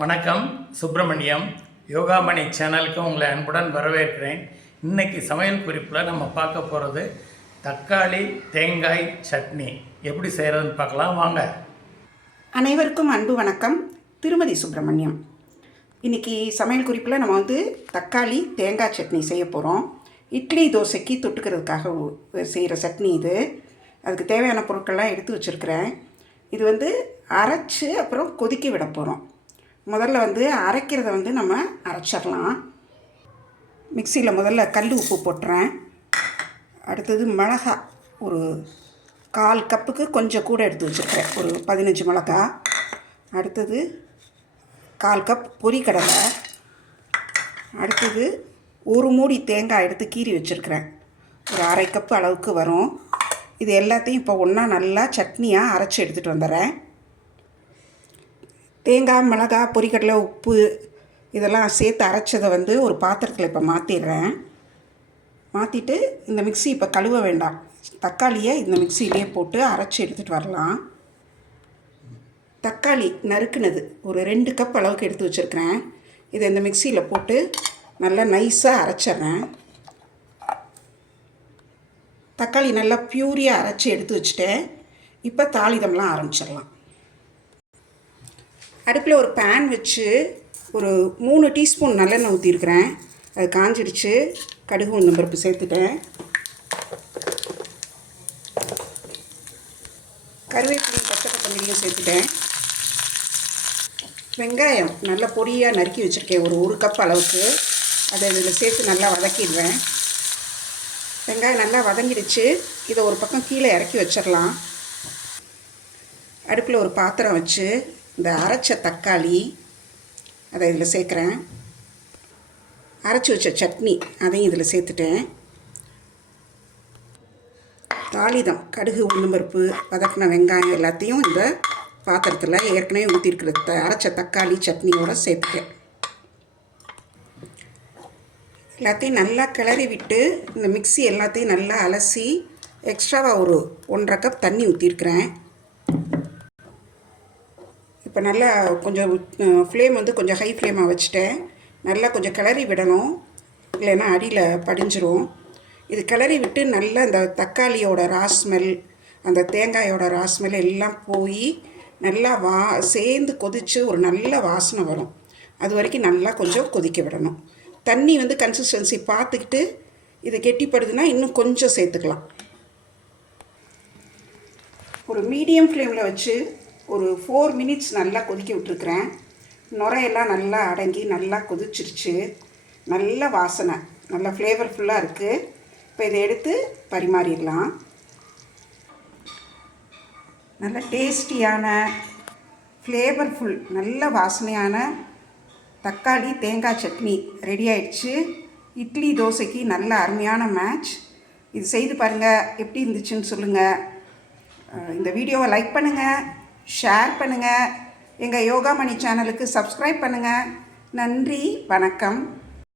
வணக்கம். சுப்பிரமணியம் யோகாமணி சேனலுக்கு உங்களை அன்புடன் வரவேற்கிறேன். இன்றைக்கி சமையல் குறிப்பில் நம்ம பார்க்க போகிறது தக்காளி தேங்காய் சட்னி எப்படி செய்கிறதுன்னு பார்க்கலாம் வாங்க. அனைவருக்கும் அன்பு வணக்கம். திருமதி சுப்பிரமணியம். இன்றைக்கி சமையல் குறிப்பில் நம்ம தக்காளி தேங்காய் சட்னி செய்ய போகிறோம். இட்லி தோசைக்கு தொட்டுக்கிறதுக்காக செய்கிற சட்னி இது. அதுக்கு தேவையான பொருட்கள்லாம் எடுத்து வச்சுருக்கிறேன். இது அரைச்சி அப்புறம் கொதிக்க விட போகிறோம். முதல்ல அரைக்கிறத நம்ம அரைச்சிடலாம். மிக்சியில் முதல்ல கல் உப்பு போட்டுறேன். அடுத்தது மிளகா ஒரு 1/4 கப்புக்கு கொஞ்சம் கூட எடுத்து வச்சுருக்கிறேன், ஒரு 15 மிளகா. அடுத்தது 1/4 கப் பொரிக்கடலை. அடுத்தது ஒரு மூடி தேங்காய் எடுத்து கீறி வச்சுருக்கிறேன், ஒரு 1/2 கப்பு அளவுக்கு வரும். இது எல்லாத்தையும் இப்போ ஒன்றா நல்லா சட்னியாக அரைச்சி எடுத்துகிட்டு வந்துடுறேன். தேங்காய், மிளகாய், பொரிக்கடலை, உப்பு இதெல்லாம் சேர்த்து அரைச்சதை ஒரு பாத்திரத்தில் இப்போ மாற்றிடுறேன். மாற்றிட்டு இந்த மிக்ஸி இப்போ கழுவ வேண்டாம், தக்காளியை இந்த மிக்சியிலே போட்டு அரைச்சி எடுத்துகிட்டு வரலாம். தக்காளி நறுக்குனது ஒரு 2 கப் அளவுக்கு எடுத்து வச்சுருக்கிறேன். இதை இந்த மிக்சியில் போட்டு நல்லா நைஸாக அரைச்சிட்றேன். தக்காளி நல்லா பியூரியாக அரைச்சி எடுத்து வச்சுட்டேன். இப்போ தாளிதம்லாம் ஆரம்பிச்சிடலாம். அடுப்பில் ஒரு பேன் வச்சு ஒரு 3 டீஸ்பூன் நல்லெண்ணெய் ஊற்றிருக்கிறேன். அது காஞ்சிடுச்சு. கடுகு உளுந்தம் பருப்பு சேர்த்துட்டேன். கருவேப்பிலையும் பச்சை கொத்தமல்லியும் சேர்த்துட்டேன். வெங்காயம் நல்லா பொடியாக நறுக்கி வச்சுருக்கேன், ஒரு கப் அளவுக்கு. அதை இதில் சேர்த்து நல்லா வதக்கிடுவேன். வெங்காயம் நல்லா வதங்கிடுச்சு. இதை ஒரு பக்கம் கீழே இறக்கி வச்சிடலாம். அடுப்பில் ஒரு பாத்திரம் வச்சு இந்த அரைச்ச தக்காளி அதை இதில் சேர்க்குறேன். அரைச்சி வச்ச சட்னி அதையும் இதில் சேர்த்துட்டேன். தாளிதம் கடுகு உளுந்தம்பருப்பு வதக்கின வெங்காயம் எல்லாத்தையும் இந்த பாத்திரத்தில் ஏற்கனவே ஊற்றிருக்கிற அரைச்ச தக்காளி சட்னியோடு சேர்த்துட்டேன். எல்லாத்தையும் நல்லா கிளறி விட்டு இந்த மிக்ஸி எல்லாத்தையும் நல்லா அலசி எக்ஸ்ட்ராவாக ஒரு 1/2 கப் தண்ணி ஊற்றிருக்கிறேன். இப்போ நல்லா கொஞ்சம் ஃப்ளேம் கொஞ்சம் ஹை ஃப்ளேமாக வச்சுட்டேன். நல்லா கொஞ்சம் கிளறி விடணும், இல்லைன்னா அடியில் படிஞ்சிரும். இது கிளறி விட்டு நல்லா இந்த தக்காளியோட ராஸ்மெல், அந்த தேங்காயோட ராஸ்மெல் எல்லாம் போய் நல்லா சேர்ந்து கொதித்து ஒரு நல்ல வாசனை வரும். அது வரைக்கும் நல்லா கொஞ்சம் கொதிக்க விடணும். தண்ணி கன்சிஸ்டன்சி பார்த்துக்கிட்டு இது கெட்டிப்படுதுன்னா இன்னும் கொஞ்சம் சேர்த்துக்கலாம். ஒரு மீடியம் ஃப்ளேமில் வச்சு ஒரு 4 மினிட்ஸ் நல்லா கொதிக்க விட்டுருக்குறேன். நுரையெல்லாம் நல்லா அடங்கி நல்லா கொதிச்சிருச்சு. நல்ல வாசனை, நல்லா ஃப்ளேவர்ஃபுல்லாக இருக்குது. இப்போ இதை எடுத்து பரிமாறிடலாம். நல்ல டேஸ்டியான ஃப்ளேவர்ஃபுல் நல்ல வாசனையான தக்காளி தேங்காய் சட்னி ரெடி ஆயிடுச்சு. இட்லி தோசைக்கு நல்ல அருமையான மேட்ச். இது செய்து பாருங்கள், எப்படி இருந்துச்சுன்னு சொல்லுங்கள். இந்த வீடியோவை லைக் பண்ணுங்கள், ஷேர் பண்ணுங்கள். எங்கள் யோகாமணி சேனலுக்கு சப்ஸ்கிரைப் பண்ணுங்கள். நன்றி, வணக்கம்.